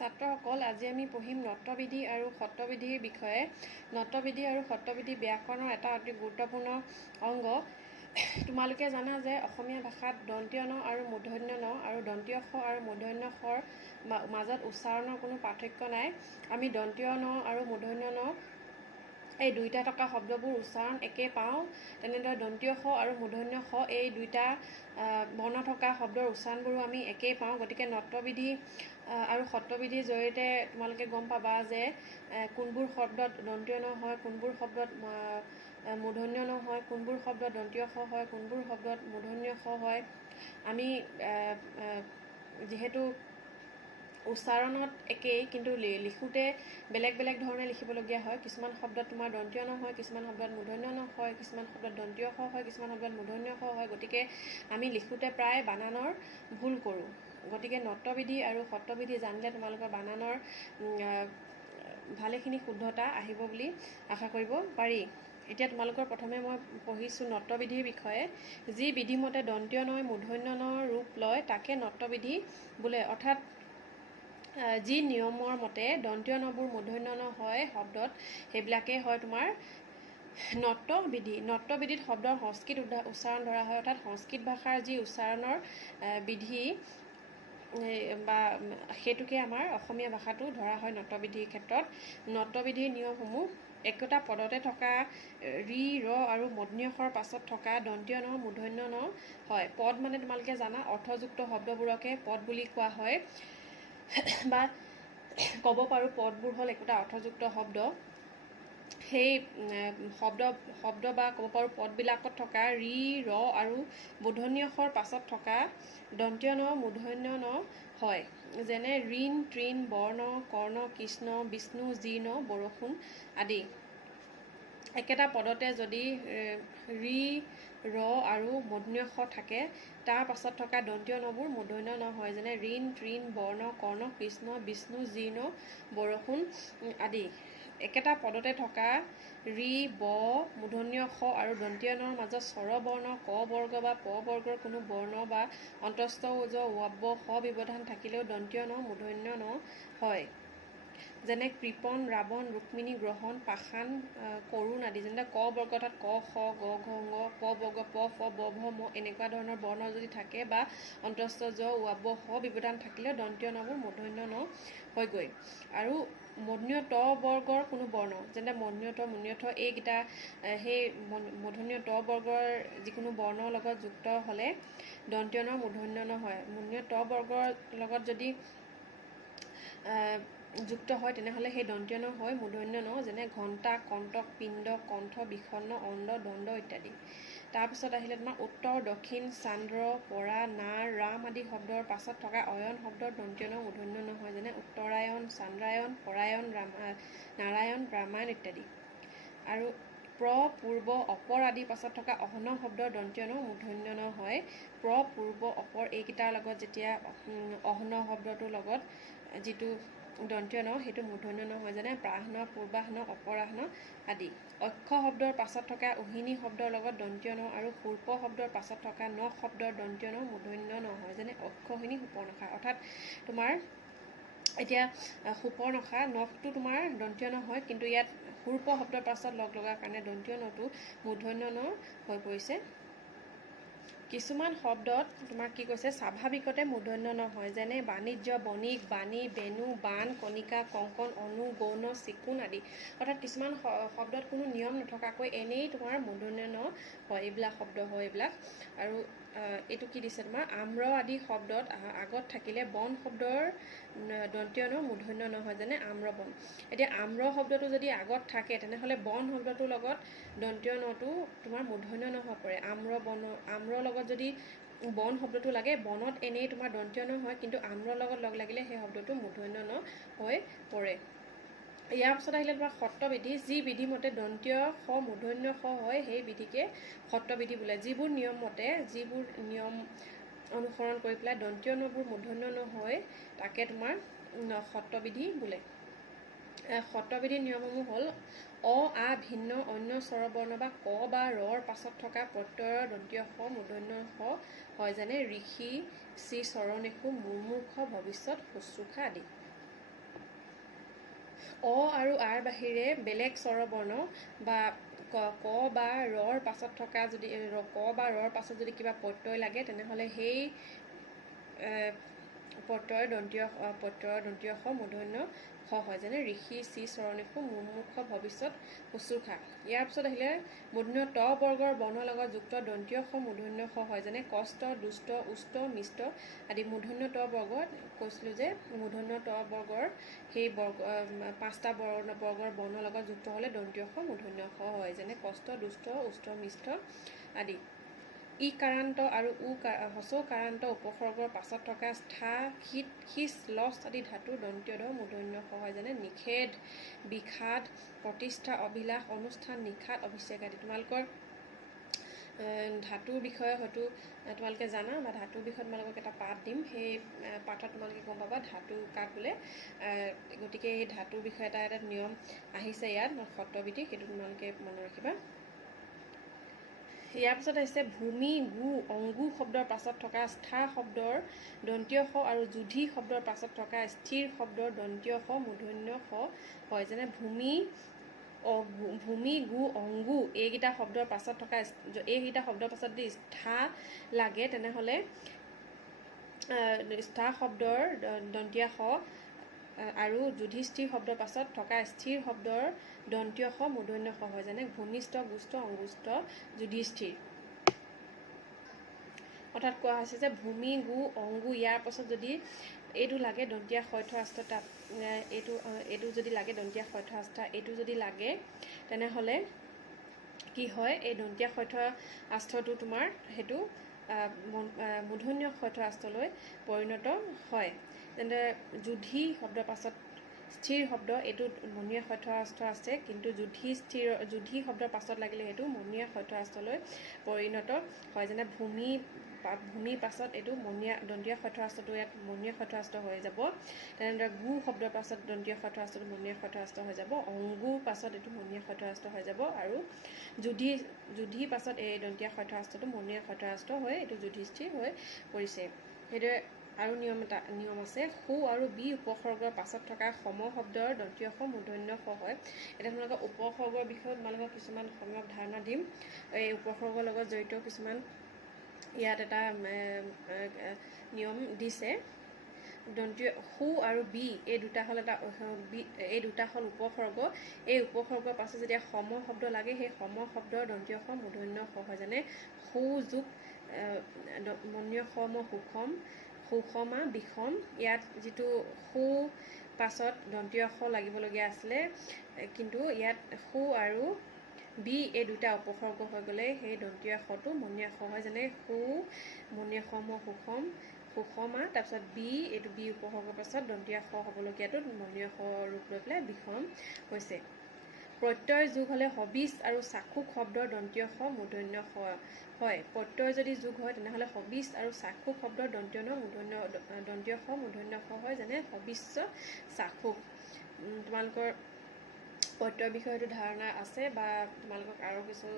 ছাত্ৰসকল, আজি আমি পঢ়িম নট্যবিধি আৰু সত্ৰবিধিৰ বিষয়ে। নট্যবিধি আৰু সত্ৰবিধি ব্যাকৰণৰ এটা অতি গুৰুত্বপূৰ্ণ অংগ। তোমালোকে জানা যে অসমীয়া ভাষাত দন্ত্য ন আৰু মূৰ্ধন্য ন আৰু দন্ত্য স আৰু মূৰ্ধন্য সৰ মাজত উচ্চাৰণৰ কোনো পাৰ্থক্য নাই। আমি দন্ত্য ন আৰু মূৰ্ধন্য ন এই দুইটা থকা শব্দবোৰ উচ্চাৰণ একে পাওঁ। তেনেদৰে দন্ত্য স আৰু মূৰ্ধন্য স এই দুইটা বৰ্ণ থকা শব্দৰ উচ্চাৰণবোৰো আমি একেই পাওঁ। গতিকে নট্যবিধি আৰু সত্ৰবিধিৰ জৰিয়তে তোমালোকে গম পাবা যে কোনবোৰ শব্দত দন্ত্য ন হয়, কোনবোৰ শব্দত মূৰ্ধন্য ন হয়, কোনবোৰ শব্দত দন্ত্য স হয়, কোনবোৰ শব্দত মূৰ্ধন্য স হয়। আমি যিহেতু উচ্চাৰণত একেই, কিন্তু লিখোঁতে বেলেগ বেলেগ ধৰণে লিখিবলগীয়া হয়। কিছুমান শব্দত তোমাৰ দন্ত্য ন হয়, কিছুমান শব্দত মূৰ্ধন্য ন হয়, কিছুমান শব্দত দন্ত্য স হয়, কিছুমান শব্দত মূৰ্ধন্য স হয়। গতিকে আমি লিখোঁতে প্ৰায় বানানৰ ভুল কৰোঁ। গতিকে নট্যবিধি আৰু সত্ৰবিধি জানিলে তোমালোকৰ বানানৰ ভালেখিনি শুদ্ধতা আহিব বুলি আশা কৰিব পাৰি। এতিয়া তোমালোকৰ প্ৰথমে মই পঢ়িছোঁ নট্যবিধিৰ বিষয়ে। যি বিধিমতে দন্ত্য নয় মূৰ্ধন্য ন ৰূপ লয় তাকে নট্যবিধি বোলে। অৰ্থাৎ যি নিয়মৰ মতে দন্ত্য নবোৰ মূৰ্ধন্য ন হয় শব্দত, সেইবিলাকেই হয় তোমাৰ নট্যবিধি। নট্যবিধিত শব্দৰ সংস্কৃত উচ্চাৰণ ধৰা হয়। অৰ্থাৎ সংস্কৃত ভাষাৰ যি উচ্চাৰণৰ বিধি বা সেইটোকে আমাৰ অসমীয়া ভাষাটো ধৰা হয় নট্যবিধিৰ ক্ষেত্ৰত। নট্যবিধিৰ নিয়মসমূহ একোটা পদতে থকা ৰি, ৰ আৰু মূৰ্ধন্য সৰ পাছত থকা দন্ত্য ন মূৰ্ধন্য ন হয়। পদ মানে তোমালোকে জানা অৰ্থযুক্ত শব্দবোৰকে পদ বুলি কোৱা হয়, বা ক'ব পাৰোঁ পদবোৰ হ'ল একোটা অৰ্থযুক্ত শব্দ। সেই শব্দ বা ক'ব পাৰোঁ পদবিলাকত থকা ৰি, ৰ আৰু মূৰ্ধন্য সৰ পাছত থকা দন্ত্য ন মূৰ্ধন্য ন হয়। যেনে ঋণ, তৃণ, বৰ্ণ, কৰ্ণ, কৃষ্ণ, বিষ্ণু, জীৰ্ণ, বৰষুণ আদি। একেটা পদতে যদি ৰি, ৰ আৰু মূৰ্ধন্য স থাকে, তাৰ পাছত থকা দন্ত্য নবোৰ মূৰ্ধন্য ন হয়। যেনে ঋণ, তৃণ, বৰ্ণ, কৰ্ণ, কৃষ্ণ, বিষ্ণু, জীৰ্ণ, বৰষুণ আদি। একেটা পদতে থকা ৰি, ব, মূৰ্ধন্য স আৰু দন্ত্য নৰ মাজত স্বৰ বৰ্ণ ক বৰ্গ বা প বৰ্গৰ কোনো বৰ্ণ বা অন্তস্থ ওজ ৱ স ব্যৱধান থাকিলেও দন্ত্য ন মূৰ্ধন্য ন হয়। যেনে কৃপণ, ৰাৱণ, ৰুক্মিণী, গ্ৰহণ, পাষাণ, কৰুণ আদি। যেনে ক বৰ্গ অৰ্থাৎ ক, খ, গ, ঘ, ঙ, প বৰ্গ প, ফ, ব, ভ, ম এনেকুৱা ধৰণৰ বৰ্ণ যদি থাকে বা অন্তস্থ জ, ৱ, স ব্যৱধান থাকিলেও দন্ত্য নবোৰ মূৰ্ধন্য ন হয়গৈ। আৰু মূৰ্ধন্য ত বৰ্গৰ কোনো বৰ্ণ, যেনে মূৰ্ধন্য ত, মূৰ্ধন্য থ এইকেইটা সেই মূৰ্ধন্য ত বৰ্গৰ যিকোনো বৰ্ণৰ লগত যুক্ত হ'লে দন্ত্য ন মূৰ্ধন্য ন হয়। মূৰ্ধন্য ত বৰ্গৰ লগত যদি যুক্ত হয় তেনেহ'লে সেই দন্ত্য ন হয় মূৰ্ধন্য ন। যেনে ঘণ্টা, কণ্টক, পিণ্ড, কণ্ঠ, বিষণ্ণ, অণ্ড, দণ্ড ইত্যাদি। তাৰপিছত আহিলে তোমাৰ উত্তৰ, দক্ষিণ, চান্দ্ৰ, পৰা, নাৰ, ৰাম আদি শব্দৰ পাছত থকা অয়ন শব্দৰ দন্ত্য ন মূৰ্ধন্য ন হয়। যেনে উত্তৰায়ণ, চান্দ্ৰায়ণ, পৰায়ণ, নাৰায়ণ, ৰামায়ণ ইত্যাদি। আৰু প্ৰ, পূৰ্ব, অপৰ আদিৰ পাছত থকা অহন শব্দৰ দন্ত্য ন মূৰ্ধন্য ন হয়। প্ৰ, পূৰ্ব, অপৰ এইকেইটাৰ লগত যেতিয়া অহন শব্দটোৰ লগত যিটো দন্ত্য ন সেইটো মূৰ্ধন্য ন হয়। যেনে প্ৰাহ্ন, পূৰ্বাহ্ন, অপৰাহ্ন আদি। অক্ষ শব্দৰ পাছত থকা উহিনী শব্দৰ লগত দন্ত্য ন আৰু শূৰ্প শব্দৰ পাছত থকা ন শব্দৰ দন্ত্য ন মূৰ্ধন্য ন হয়। যেনে অক্ষৌহিণী, শূৰ্পণখা। অৰ্থাৎ তোমাৰ এতিয়া শূৰ্পণখা নখটো তোমাৰ দন্ত্য ন হয়, কিন্তু ইয়াত শূৰ্প শব্দৰ পাছত লগাৰ কাৰণে দন্ত্য নটো মূৰ্ধন্য ন হৈ পৰিছে। কিছুমান শব্দত তোমাৰ কি কৈছে স্বাভাৱিকতে মূৰ্ধন্য ন হয়। যেনে বাণিজ্য, বণিক, বাণী, বেণু, বাণ, কণিকা, কংকণ, অনু, গৌণ, চিকুণ আদি। অৰ্থাৎ কিছুমান শব্দত কোনো নিয়ম নথকাকৈ এনেই তোমাৰ মূৰ্ধন্য ন হয়। এইবিলাক শব্দ হয় এইবিলাক। আৰু এইটো কি দিছে তোমাৰ আম্ৰ আদি শব্দত আগত থাকিলে বন শব্দৰ দন্ত্য ন মূৰ্ধন্য ন হয়। যেনে আম্ৰবন। এতিয়া আম্ৰ শব্দটো যদি আগত থাকে তেনেহ'লে বন শব্দটোৰ লগত দন্ত্য নটো তোমাৰ মূৰ্ধন্য ন হৈ পৰে। আম্ৰৰ লগত যদি বন শব্দটো লাগে, বনত এনেই তোমাৰ দন্ত্য ন হয়, কিন্তু আম্ৰৰ লগত লগ লাগিলে সেই শব্দটো মূৰ্ধন্য ন হৈ পৰে। ইয়াৰ পাছত আহিলে তোমাৰ সত্ৰবিধি। যি বিধি মতে দন্ত্য স মূৰ্ধন্য স হয় সেই বিধিকে সত্ৰবিধি বোলে। যিবোৰ নিয়ম অনুসৰণ কৰি পেলাই দন্ত্য নবোৰ মূৰ্ধন্য ন হয় তাকে তোমাৰ সত্ৰবিধি বোলে। সত্ৰবিধিৰ নিয়মসমূহ হ'ল অ, আ ভিন্ন অন্য স্বৰবৰ্ণ বা ক বা ৰৰ পাছত থকা প্ৰত্যয়ৰ দন্ত্য স মূৰ্ধন্য স হয়। যেনে ঋষি, শ্ৰী চৰণেষু, মুৰ্মূৰ্ষ, ভৱিষ্যত, শুশ্ৰূষা আদি। অ আৰু আৰ বাহিৰে বেলেগ স্বৰবৰ্ণ বা ক বা ৰৰ পাছত থকা যদি ক বা ৰৰ পাছত যদি কিবা প্ৰত্যয় লাগে তেনেহ'লে সেই প্ৰত্যয়ৰ দন্তীয় স মূৰ্ধন্য খ হয়। যেনে ঋষি চি চৰণীসু মুমুৰ্ষ ভৱিষ্যত শুশ্ৰূষা। ইয়াৰ পিছত আহিলে মূৰ্ধন্য ত বৰ্গৰ বৰ্ণৰ লগত যুক্ত দন্তীয় স মূৰ্ধন্য খ হয়। যেনে কষ্ট, দুষ্ট, উষ্ট, মিষ্ট আদি। মূৰ্ধন্য ত বৰ্গত কৈছিলোঁ যে মূৰ্ধন্য ত বৰ্গৰ সেই পাঁচটা বৰ্গৰ বৰ্ণৰ লগত যুক্ত হ'লে দন্তীয় স মূৰ্ধন্য খ হয়। যেনে কষ্ট, দুষ্ট, উষ্ট, মিষ্ট আদি। ই কাৰান্ত আৰু হচৌ কাৰান্ত উপসৰ্গৰ পাছত থকা স্থা, শীত, শীচ, লচ আদি ধাতুৰ দন্তীয় দ মূৰ্ধন্য স হয়। যেনে নিষেধ, বিষাদ, প্ৰতিষ্ঠা, অভিলাষ, অনুষ্ঠান, নিষাদ, অভিষেক আদি। তোমালোকৰ ধাতুৰ বিষয়ে হয়তো তোমালোকে জানা বা ধাতুৰ বিষয়ে তোমালোকক এটা পাঠ দিম, সেই পাঠত তোমালোকে গম পাবা ধাতু কাক বোলে। গতিকে এই ধাতুৰ বিষয়ে এটা নিয়ম আহিছে ইয়াত সত্ৰবিধি, সেইটো তোমালোকে মনত ৰাখিবা। ইয়াৰ পিছত আহিছে ভূমি, গু, অংগু শব্দৰ পাছত থকা স্থা শব্দৰ দন্তীয় স আৰু যুধি শব্দৰ পাছত থকা স্থিৰ শব্দৰ দন্তীয় স মূৰ্ধন্য স হয়। যেনে ভূমি, গু, অংগু এইকেইটা শব্দৰ পাছত থকা যদি স্থা লাগে তেনেহ'লে স্থা শব্দৰ দন্তীয়া স আৰু যুধিষ্ঠিৰ শব্দৰ পাছত থকা স্থিৰ শব্দৰ দন্তীয় স মূৰ্ধন্য স হয়। যেনে ভূমিষ্ঠ, গুষ্ঠ, অংগুষ্ঠ, যুধিষ্ঠিৰ। অৰ্থাৎ কোৱা হৈছে যে ভূমি, গু, অংগু ইয়াৰ পাছত যদি এইটো লাগে দন্তীয়া শৈথ আস্থ, তাত এইটো যদি লাগে দন্তীয়া শৈথ আস্থা, এইটো যদি লাগে তেনেহ'লে কি হয়, এই দন্তীয়া শৈথ আস্থটো তোমাৰ সেইটো মূৰ্ধন্য শৈথ আস্থলৈ পৰিণত হয়। যেনে যুধি শব্দৰ পাছত স্থিৰ শব্দ, এইটো মণিয়া শৈথ আস্থ আছে, কিন্তু যুধি শব্দৰ পাছত লাগিলে সেইটো মণিয়া শৈথ আস্থলৈ পৰিণত হয়। যেনে ভূমিৰ পাছত এইটো দন্তীয়া শৈথ আস্থটো ইয়াত মণিয়া শৈথ আস্থ হৈ যাব। তেনেদৰে গু শব্দৰ পাছত দন্তীয়া শৈথ আস্থটো মণিয়া শৈথ আস্থ হৈ যাব। অংগুৰ পাছত এইটো মণিয়া শৈথ আস্থ হৈ যাব। আৰু যুধি পাছত এই দন্তীয়া শৈথ আস্থটো মণিয়া শৈথ আস্থ হৈ এইটো যুধিষ্ঠিৰ হৈ পৰিছে। সেইদৰে আৰু নিয়ম আছে সু আৰু বি উপসৰ্গৰ পাছত থকা সম শব্দৰ দন্তীয় স মূৰ্ধন্য স হয়। এতিয়া তোমালোকৰ উপসৰ্গৰ বিষয়ে তোমালোকক কিছুমান সম্যক ধাৰণা দিম। এই উপসৰ্গৰ লগত জড়িত কিছুমান ইয়াত এটা নিয়ম দিছে। সু আৰু বি এই দুটা হ'ল উপসৰ্গ। এই উপসৰ্গৰ পাছত যেতিয়া সম শব্দ লাগে সেই সম শব্দৰ দন্তীয় স মূৰ্ধন্য স হয়। যেনে সু যোগ মূৰ্ধন্য স ম সুষম, সুষমা, বিষম। ইয়াত যিটো সু পাছত দন্তীয় স লাগিবলগীয়া আছিলে, কিন্তু ইয়াত সু আৰু বি এই দুটা উপসৰ্গ হৈ গ'লে সেই দন্তীয় সটো মণিয়া স হয়। যেনে সু মণিয়া স ম সুষম, সুষমা, তাৰপিছত এইটো বি উপসৰ্গৰ পাছত দন্তীয়া স হ'বলগীয়াটোত মণিয়া স ৰূপ লৈ পেলাই বিষম হৈছে। প্ৰত্যয় যোগ হ'লে হবিচ আৰু চাক্ষুষ শব্দৰ দন্তীয় স মূৰ্ধন্য স হয়। প্ৰত্যয় যদি যোগ হয় তেনেহ'লে হবিচ আৰু চাক্ষুষ শব্দৰ দন্তীয় স মূৰ্ধন্য স হয়। যেনে হবিষ্য, চাক্ষুষ। তোমালোকৰ প্ৰত্যয়ৰ বিষয়ে এইটো ধাৰণা আছে বা তোমালোকক আৰু কিছু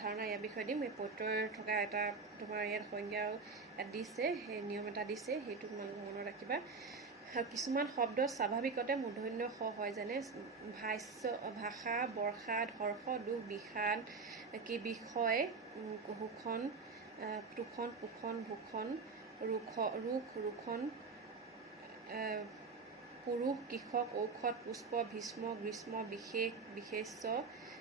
ধাৰণা ইয়াৰ বিষয়ে দিম। এই প্ৰত্যয়ৰ থকা এটা তোমাৰ ইয়াত সংজ্ঞাও দিছে, সেই নিয়ম এটা দিছে, সেইটো তোমালোকে মনত ৰাখিবা। কিছুমান শব্দ স্বাভাৱিকতে মূৰ্ধন্য স হয়। যেনে ভাষা, বৰ্ষা, হৰ্ষ, দুখ, বিষাদ, বিষয়, শোষণ, তোষণ, পোষণ, ভূষণ, ৰোষ, ৰোষণ, পুৰুষ, কৃষক, ঔষধ, পুষ্প, ভীষ্ম, গ্ৰীষ্ম, বিশেষ, বিশেষ্য,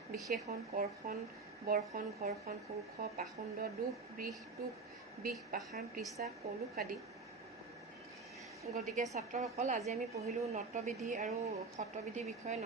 বিশেষণ, কৰ্ষণ, বৰ্ষণ, ঘৰ্ষণ, সূৰ্ষ, পাষণ্ড, দুখ, বিষ, পাষাণ, তৃষা, কলুষ আদি। গতিকে ছাত্ৰসকল, আজি আমি পঢ়িলোঁ নট্যবিধি আৰু সত্ৰবিধিৰ বিষয়ে।